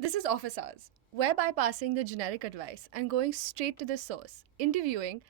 This is Office Hours. We're bypassing the generic advice and going straight to the source, interviewing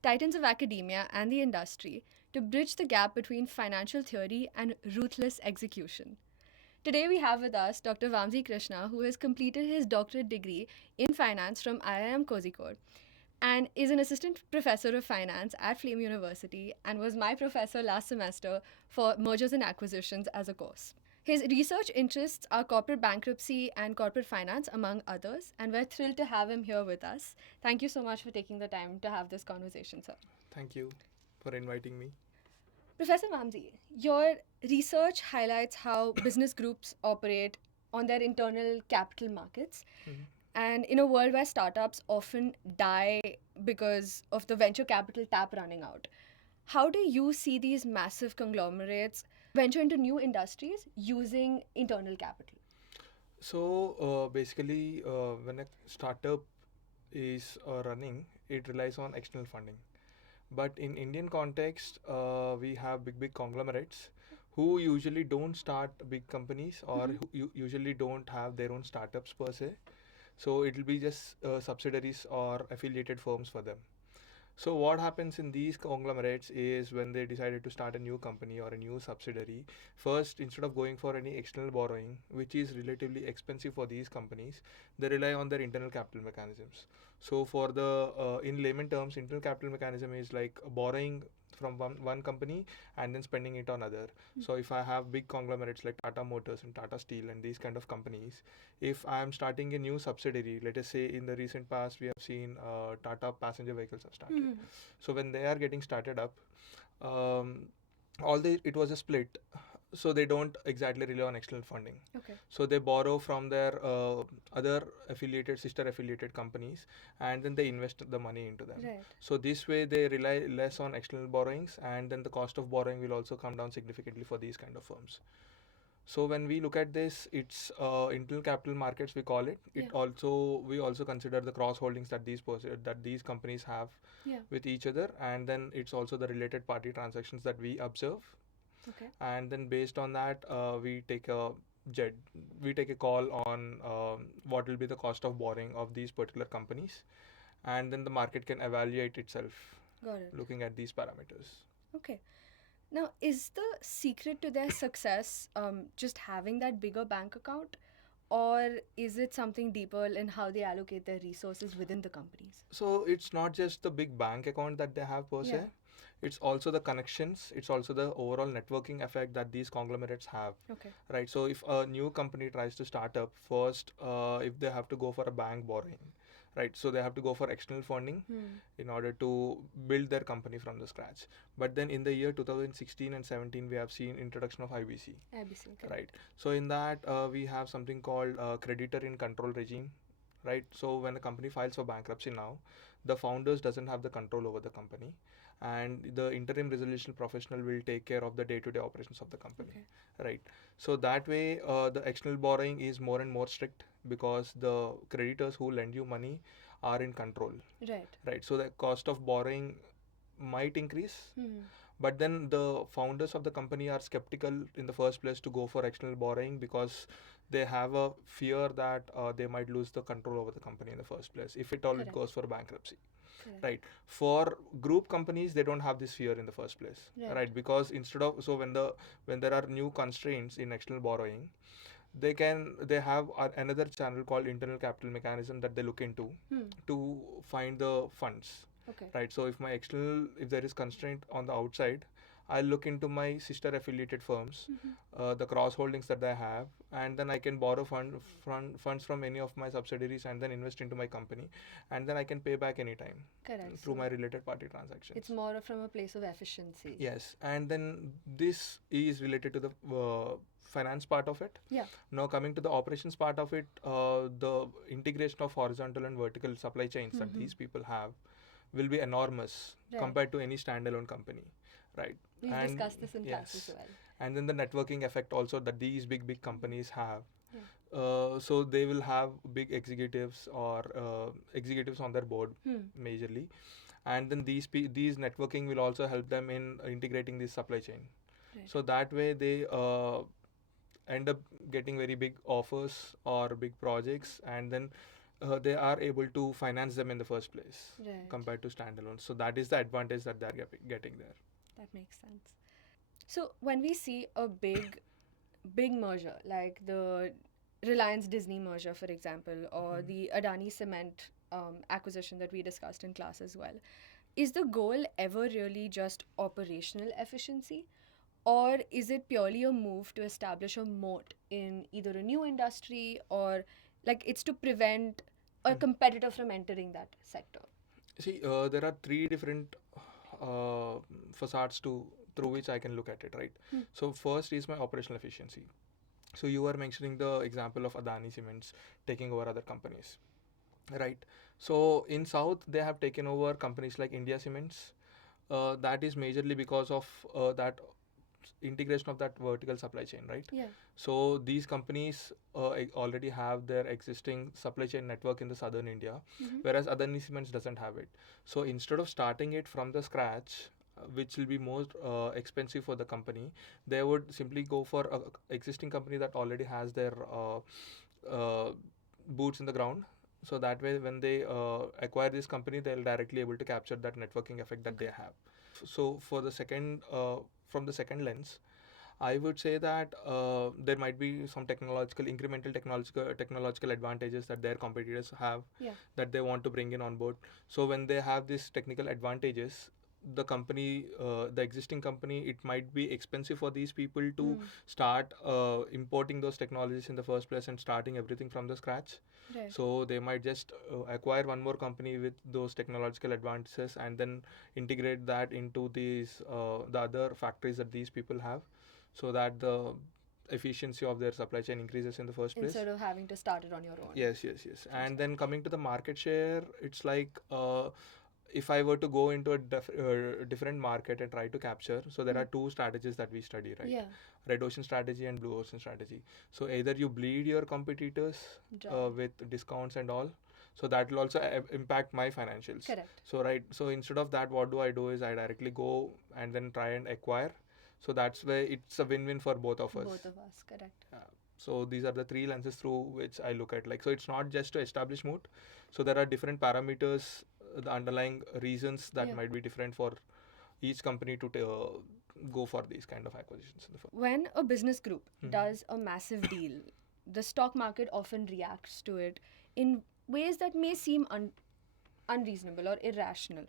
titans of academia and the industry to bridge the gap between financial theory and ruthless execution. Today we have with us Dr. Vamsi Krishna, who has completed his doctorate degree in finance from IIM Kozhikode and is an assistant professor of finance at Flame University and was my professor last semester for mergers and acquisitions as a course. His research interests are corporate bankruptcy and corporate finance, among others, and we're thrilled to have him here with us. Thank you so much for taking the time to have this conversation, sir. Thank you for inviting me. Professor Vamsi, your research highlights how business groups operate on their internal capital markets. And in a world where startups often die because of the venture capital tap running out, how do you see these massive conglomerates venture into new industries using internal capital? So basically, when a startup is running, it relies on external funding. But in Indian context, we have big conglomerates who usually don't start big companies or who usually don't have their own startups per se. So it will be just subsidiaries or affiliated firms for them. So what happens in these conglomerates is when they decided to start a new company or a new subsidiary, first instead of going for any external borrowing, which is relatively expensive for these companies, they rely on their internal capital mechanisms. So for the in layman terms, internal capital mechanism is like borrowing from one company and then spending it on other. So if I have big conglomerates like Tata Motors and Tata Steel and these kind of companies, if I am starting a new subsidiary, let us say in the recent past we have seen Tata passenger vehicles have started. So when they are getting started up, um, it was a split. So they don't exactly rely on external funding. Okay. So they borrow from their other sister affiliated companies, and then they invest the money into them. Right. So this way they rely less on external borrowings, and then the cost of borrowing will also come down significantly for these kind of firms. So when we look at this, it's internal capital markets we call it. Yeah. We also consider the cross holdings that these companies have with each other, and then it's also the related party transactions that we observe. Okay. And then based on that, we take a call on what will be the cost of borrowing of these particular companies, and then the market can evaluate itself. Got it. Looking at these parameters. Okay. Now, is the secret to their success just having that bigger bank account, or is it something deeper in how they allocate their resources within the companies? So it's not just the big bank account that they have per se. It's also the connections. It's also the overall networking effect that these conglomerates have. Okay. Right. So if a new company tries to start up, first, if they have to go for a bank borrowing, right? So they have to go for external funding in order to build their company from the scratch. But then in the year 2016 and 17, we have seen introduction of IBC. IBC. Okay. Right. So in that, we have something called creditor in control regime. Right. So when a company files for bankruptcy now, the founders doesn't have the control over the company, and the interim resolution professional will take care of the day-to-day operations of the company. Okay. Right. So that way, the external borrowing is more and more strict because the creditors who lend you money are in control. Right. Right. So the cost of borrowing might increase. But then the founders of the company are skeptical in the first place to go for external borrowing because they have a fear that they might lose the control over the company in the first place if it all it goes for bankruptcy. Right. For group companies, they don't have this fear in the first place. Right. Because instead of when there are new constraints in external borrowing, they have another channel called internal capital mechanism that they look into to find the funds. Okay. Right. So if there is constraint on the outside, I'll look into my sister affiliated firms, the cross holdings that they have, and then I can borrow funds from any of my subsidiaries and then invest into my company, and then I can pay back anytime. Correct. Through my related party transactions. It's more from a place of efficiency. Yes, and then this is related to the finance part of it. Yeah. Now coming to the operations part of it, the integration of horizontal and vertical supply chains that these people have will be enormous compared to any standalone company, right? We've discussed this in class as well. And then the networking effect also that these big companies have. So they will have big executives or executives on their board majorly, and then these networking will also help them in integrating this supply chain. Right. So that way they end up getting very big offers or big projects, and then they are able to finance them in the first place Right. compared to standalone. So that is the advantage that they are getting there. That makes sense. So when we see a big merger like the Reliance Disney merger, for example, or the Adani cement acquisition that we discussed in class as well, is the goal ever really just operational efficiency? Or is it purely a move to establish a moat in either a new industry, or like it's to prevent a competitor from entering that sector? See, there are three different uh, facades to through which I can look at it, right? So first is my operational efficiency. So you were mentioning the example of Adani Cements taking over other companies, right? So in South they have taken over companies like India Cements. That is majorly because of that integration of that vertical supply chain, right? Yeah. So these companies already have their existing supply chain network in the southern India, whereas Adani Cements doesn't have it. So instead of starting it from the scratch, which will be more expensive for the company, they would simply go for a existing company that already has their boots in the ground. So that way, when they acquire this company, they'll directly able to capture that networking effect that they have. So for the second, from the second lens, I would say that there might be some incremental technological advantages that their competitors have, that they want to bring in on board. So when they have these technical advantages, the existing company, it might be expensive for these people to start importing those technologies in the first place and starting everything from the scratch. Right. So they might just acquire one more company with those technological advantages and then integrate that into the other factories that these people have, so that the efficiency of their supply chain increases in the first place. Instead of having to start it on your own. Yes. And then coming to the market share, it's like if I were to go into a different market and try to capture, so there are two strategies that we study, right? Yeah. Red ocean strategy and blue ocean strategy. So either you bleed your competitors with discounts and all, so that will also impact my financials. Correct. So instead of that, what do I do is I directly go and then try and acquire. So that's where it's a win-win for both of us. Both of us, correct. So these are the three lenses through which I look at. Like, so it's not just to establish moat. So there are different parameters, the underlying reasons that might be different for each company to go for these kind of acquisitions. When a business group does a massive deal, the stock market often reacts to it in ways that may seem unreasonable or irrational.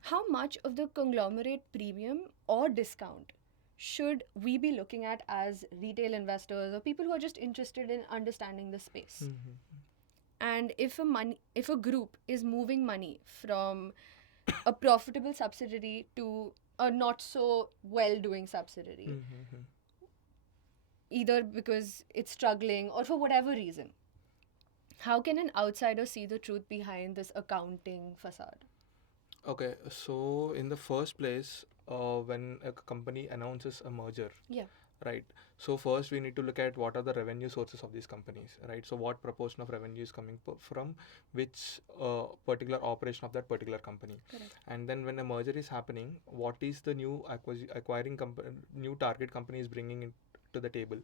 How much of the conglomerate premium or discount should we be looking at as retail investors or people who are just interested in understanding the space? And if a group is moving money from a profitable subsidiary to a not so well doing subsidiary, either because it's struggling or for whatever reason, how can an outsider see the truth behind this accounting facade? Okay, so in the first place, when a company announces a merger, right? So first we need to look at what are the revenue sources of these companies, right? So what proportion of revenue is coming from which particular operation of that particular company. Correct. And then when a merger is happening, what is the new new target company is bringing in to the table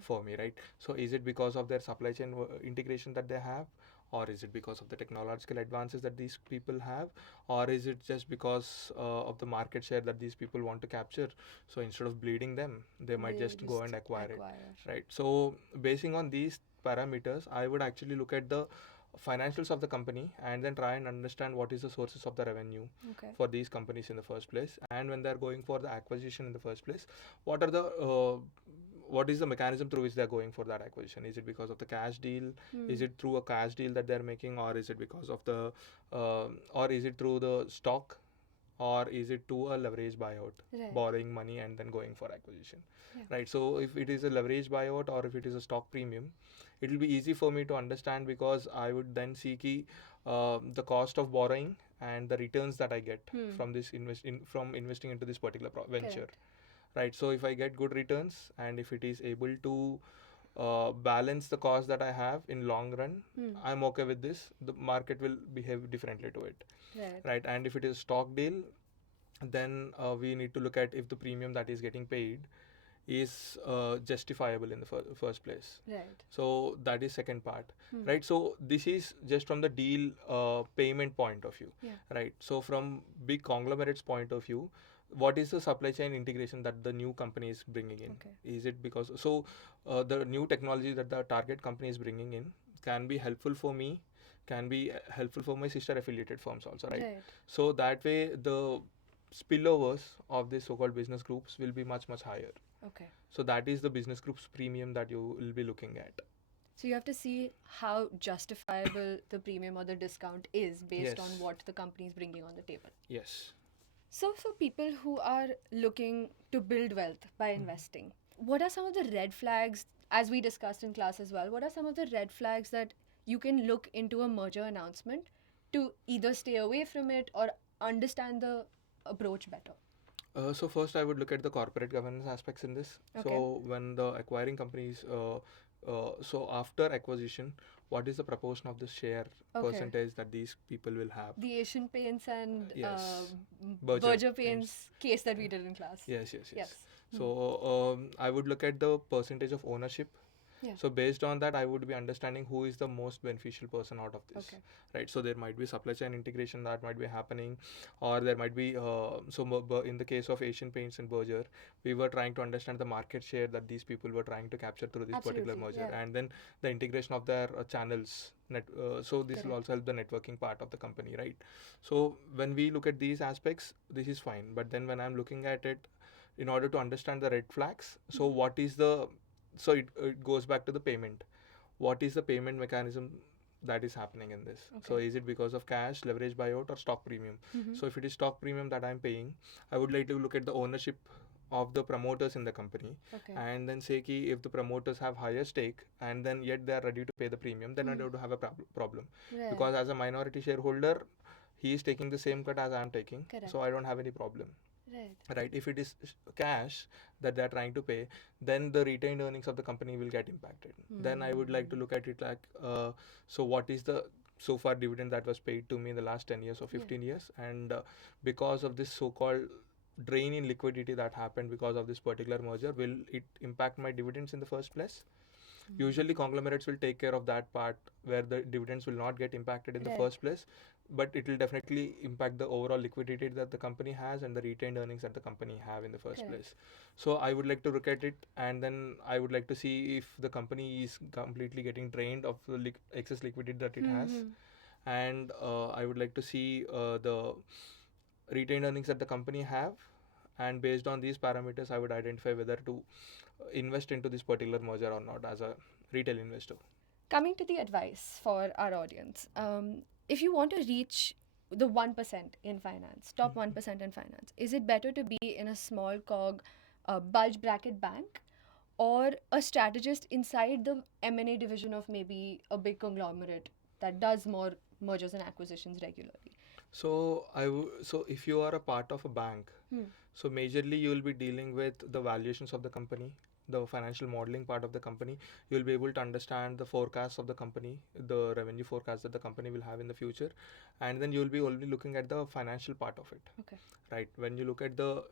for me, right? So is it because of their supply chain integration that they have, or is it because of the technological advances that these people have, or is it just because of the market share that these people want to capture? So instead of bleeding them, they might just go and acquire it, right? So basing on these parameters, I would actually look at the financials of the company and then try and understand what is the sources of the revenue for these companies in the first place. And when they're going for the acquisition in the first place, what is the mechanism through which they're going for that acquisition? Is it because of the cash deal? Is it through a cash deal that they're making, or is it because of the or is it through the stock, or is it to a leverage buyout, borrowing money and then going for acquisition, right? So if it is a leverage buyout or if it is a stock premium, it will be easy for me to understand, because I would then see the cost of borrowing and the returns that I get from this from investing into this particular venture. Right, so if I get good returns and if it is able to balance the cost that I have in long run, I'm okay with this. The market will behave differently to it, right? And if it is a stock deal, then we need to look at if the premium that is getting paid is justifiable in the first place. Right. So that is second part, right? So this is just from the deal payment point of view, Yeah. right? So from big conglomerates point of view, what is the supply chain integration that the new company is bringing in? Okay. Is it because the new technology that the target company is bringing in can be helpful for me, can be helpful for my sister affiliated firms also, right? Right. So that way the spillovers of these so-called business groups will be much higher. Okay. So that is the business group's premium that you will be looking at. So you have to see how justifiable the premium or the discount is based on Yes. what the company is bringing on the table. Yes. So for people who are looking to build wealth by investing, what are some of the red flags, as we discussed in class as well, what are some of the red flags that you can look into a merger announcement to either stay away from it or understand the approach better? So first, I would look at the corporate governance aspects in this. Okay. So when the acquiring companies, so after acquisition, what is the proportion of the share Okay. percentage that these people will have? The Asian Paints and Yes. Berger Berger Paints case that we did in class. Yes. Yes. So I would look at the percentage of ownership. Yeah. So based on that, I would be understanding who is the most beneficial person out of this. Okay. Right? So there might be supply chain integration that might be happening, or there might be in the case of Asian Paints and Berger, we were trying to understand the market share that these people were trying to capture through this particular Absolutely, merger, yeah. and then the integration of their channels. So this will Correct. also help the networking part of the company, right? So when we look at these aspects, this is fine. But then when I'm looking at it, in order to understand the red flags, so what is the so it goes back to the payment. What is the payment mechanism that is happening in this? So Okay. is it because of cash, leverage buyout, or stock premium? So if it is stock premium that I'm paying, I would like to look at the ownership of the promoters in the company, Okay. and then say ki if the promoters have higher stake and then yet they are ready to pay the premium, then I don't have a problem. Right. Because as a minority shareholder, he is taking the same cut as I'm taking, Correct. so I don't have any problem. Right. If it is cash that they are trying to pay, then the retained earnings of the company will get impacted. Then I would like to look at it like so what is the so far dividend that was paid to me in the last 10 years or 15 years, and because of this so called drain in liquidity that happened because of this particular merger, will it impact my dividends in the first place? Usually conglomerates will take care of that part where the dividends will not get impacted in the Right. first place, but it will definitely impact the overall liquidity that the company has and the retained earnings that the company have in the first Correct. place. So I would like to look at it, and then I would like to see if the company is completely getting drained of the excess liquidity that it has, and I would like to see the retained earnings that the company have, and based on these parameters I would identify whether to invest into this particular merger or not as a retail investor. Coming to the advice for our audience, if you want to reach the 1% in finance, top 1% in finance, is it better to be in a small cog, bulge bracket bank, or a strategist inside the M&A division of maybe a big conglomerate that does more mergers and acquisitions regularly? So if you are a part of a bank, so majorly you will be dealing with the valuations of the company, the financial modeling part of the company. You will be able to understand the forecasts of the company, the revenue forecast that the company will have in the future, and then you will be only looking at the financial part of it. Okay. Right. When you look at the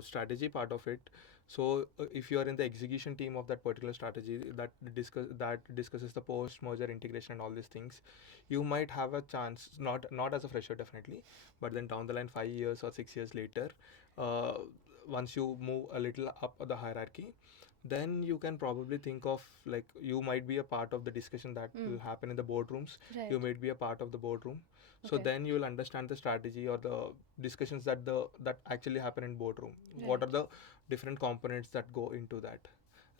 strategy part of it, so if you are in the execution team of that particular strategy that discusses the post merger integration and all these things, you might have a chance, not as a fresher definitely, but then down the line 5 years or 6 years later, uh, once you move a little up the hierarchy, then you can probably think of, like, you might be a part of the discussion that will happen in the boardrooms. Right. You might be a part of the boardroom. So Okay. then you will understand the strategy or the discussions that actually happen in boardroom. What are Right. the different components that go into that,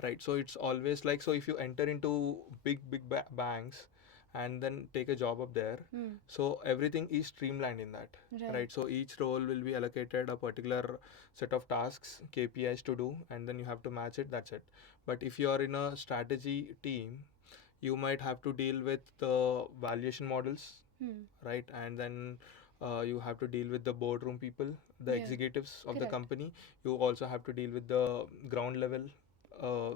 right? So it's always like, so if you enter into big banks and then take a job up there, so everything is streamlined in that, right? So each role will be allocated a particular set of tasks, KPIs to do, and then you have to match it, that's it. But if you are in a strategy team, you might have to deal with the valuation models, right? And then you have to deal with the boardroom people, the Yeah. executives of the Correct. company. You also have to deal with the ground level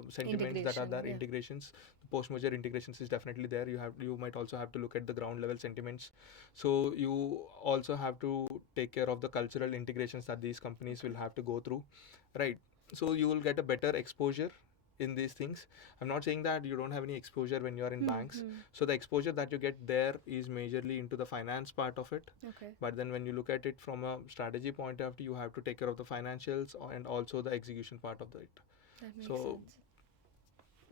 sentiments that are Integration, there, yeah. integrations. Post merger integrations is definitely there. You might also have to look at the ground level sentiments. So you also have to take care of the cultural integrations that these companies will have to go through, right? So you will get a better exposure in these things. I'm not saying that you don't have any exposure when you are in banks. So the exposure that you get there is majorly into the finance part of it. Okay. But then when you look at it from a strategy point of view, you have to take care of the financials and also the execution part of it. That makes So sense.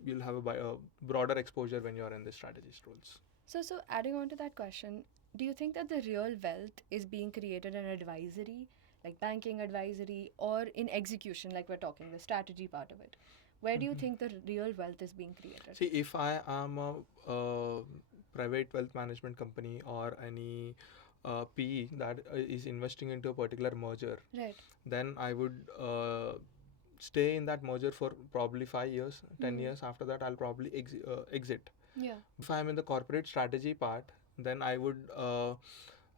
you'll have a broader exposure when you're in the strategist roles. So adding on to that question, do you think that the real wealth is being created in advisory, like banking advisory, or in execution, like we're talking, the strategy part of it? Where do you think the real wealth is being created? See, if I am a private wealth management company or any PE that is investing into a particular merger, Right. then I would stay in that merger for probably 5 years, 10 years. After that, I'll probably exit. Yeah. If I'm in the corporate strategy part, then I would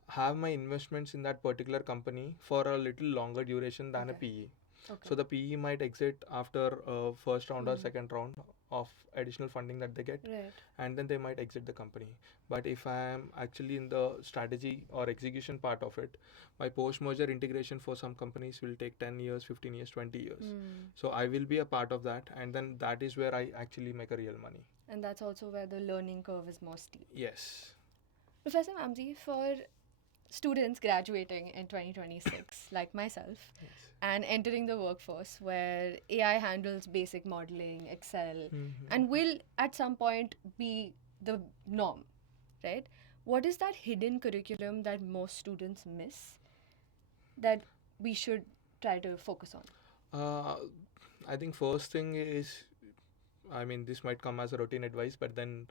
have my investments in that particular company for a little longer duration than a PE. Okay. So the PE might exit after first round or second round of additional funding that they get, Right. and then they might exit the company. But if I am actually in the strategy or execution part of it, my post-merger integration for some companies will take 10 years, 15 years, 20 years. So I will be a part of that, and then that is where I actually make a real money. And that's also where the learning curve is more steep. Yes. Professor Vamsi, for students graduating in 2026, like myself, Yes. and entering the workforce where AI handles basic modeling, Excel, and will at some point be the norm, right? What is that hidden curriculum that most students miss that we should try to focus on? I think first thing is, I mean, this might come as a routine advice, but then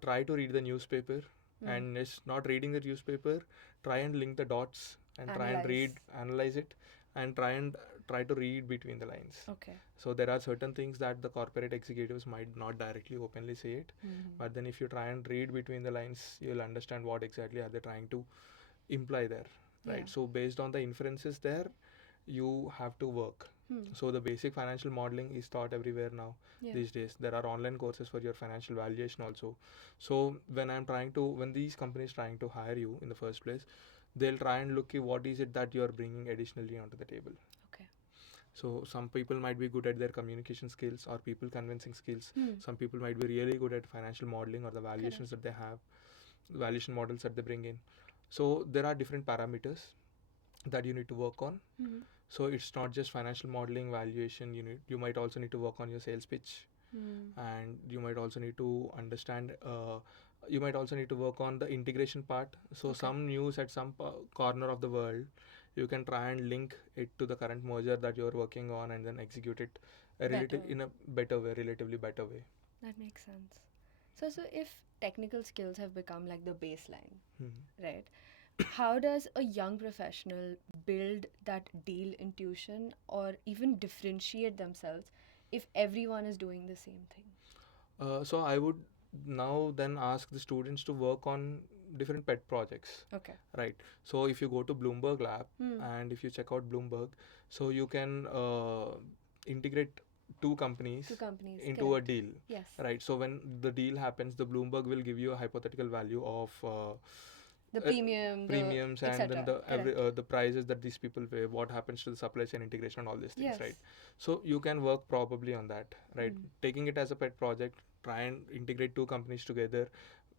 try to read the newspaper. And it's not reading the newspaper, try and link the dots and try and analyze it, and try to read between the lines. Okay. So there are certain things that the corporate executives might not directly openly say it, but then if you try and read between the lines, you'll understand what exactly are they trying to imply there, right? Yeah. So based on the inferences there, you have to work. So the basic financial modeling is taught everywhere now. These days. There are online courses for your financial valuation also. So when these companies trying to hire you in the first place, they'll try and look at what is it that you're bringing additionally onto the table. Okay. So some people might be good at their communication skills or people convincing skills. Some people might be really good at financial modeling or the valuations that they have, valuation models that they bring in. So there are different parameters that you need to work on. So it's not just financial modeling, valuation. You might also need to work on your sales pitch, and you might also need to understand. You might also need to work on the integration part. So some news at some corner of the world, you can try and link it to the current merger that you're working on, and then execute it in a better way, relatively better way. That makes sense. So if technical skills have become like the baseline, right? How does a young professional build that deal intuition or even differentiate themselves if everyone is doing the same thing? So I would now then ask the students to work on different pet projects. Okay. Right. So if you go to Bloomberg Lab and if you check out Bloomberg, so you can integrate two companies into a deal. Yes. Right. So when the deal happens, the Bloomberg will give you a hypothetical value of the premiums and then the prices that these people pay, what happens to the supply chain integration and all these things, right? So you can work probably on that, right? Taking it as a pet project, try and integrate two companies together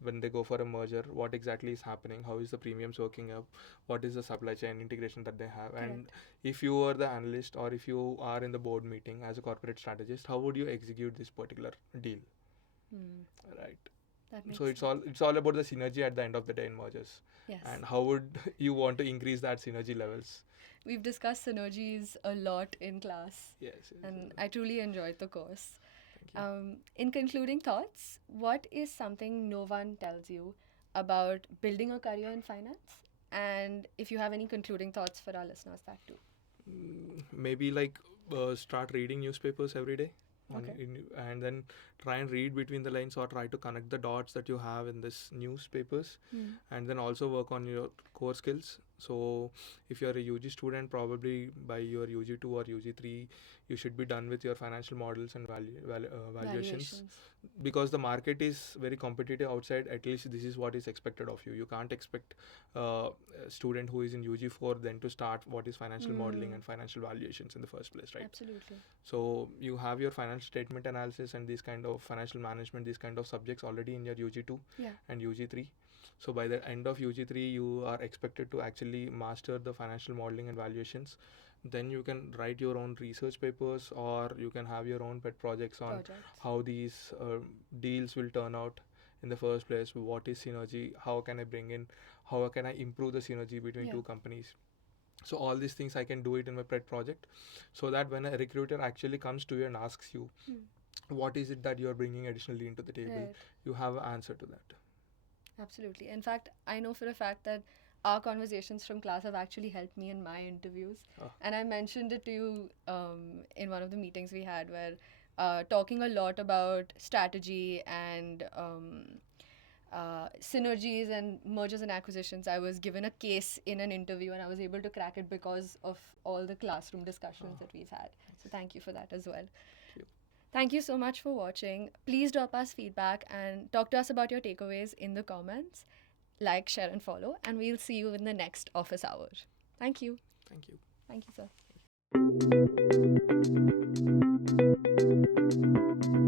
when they go for a merger, what exactly is happening, how is the premiums working up, what is the supply chain integration that they have. And if you are the analyst or if you are in the board meeting as a corporate strategist, how would you execute this particular deal? Right. So it's all about the synergy at the end of the day in mergers. Yes. And how would you want to increase that synergy levels? We've discussed synergies a lot in class. Yes. And I truly enjoyed the course. Thank you. In concluding thoughts, what is something no one tells you about building a career in finance? And if you have any concluding thoughts for our listeners, that too. Maybe start reading newspapers every day. And then try and read between the lines or try to connect the dots that you have in this newspapers, and then also work on your core skills So if you're a UG student, probably by your UG2 or UG3, you should be done with your financial models and valuations, because the market is very competitive outside. At least this is what is expected of you. You can't expect a student who is in UG4 then to start what is financial modeling and financial valuations in the first place, right? Absolutely. So you have your financial statement analysis and these kind of financial management, these kind of subjects already in your UG2 and UG3. So by the end of UG3, you are expected to actually master the financial modeling and valuations. Then you can write your own research papers, or you can have your own pet projects on how these deals will turn out in the first place. What is synergy? How can I bring in? How can I improve the synergy between two companies? So all these things I can do it in my pet project, so that when a recruiter actually comes to you and asks you, what is it that you are bringing additionally into the table, you have an answer to that. Absolutely. In fact, I know for a fact that our conversations from class have actually helped me in my interviews. And I mentioned it to you in one of the meetings we had, where talking a lot about strategy and synergies and mergers and acquisitions, I was given a case in an interview and I was able to crack it because of all the classroom discussions that we've had. So thank you for that as well. Thank you so much for watching. Please drop us feedback and talk to us about your takeaways in the comments. Like, share, and follow. And we'll see you in the next office hour. Thank you. Thank you. Thank you, sir.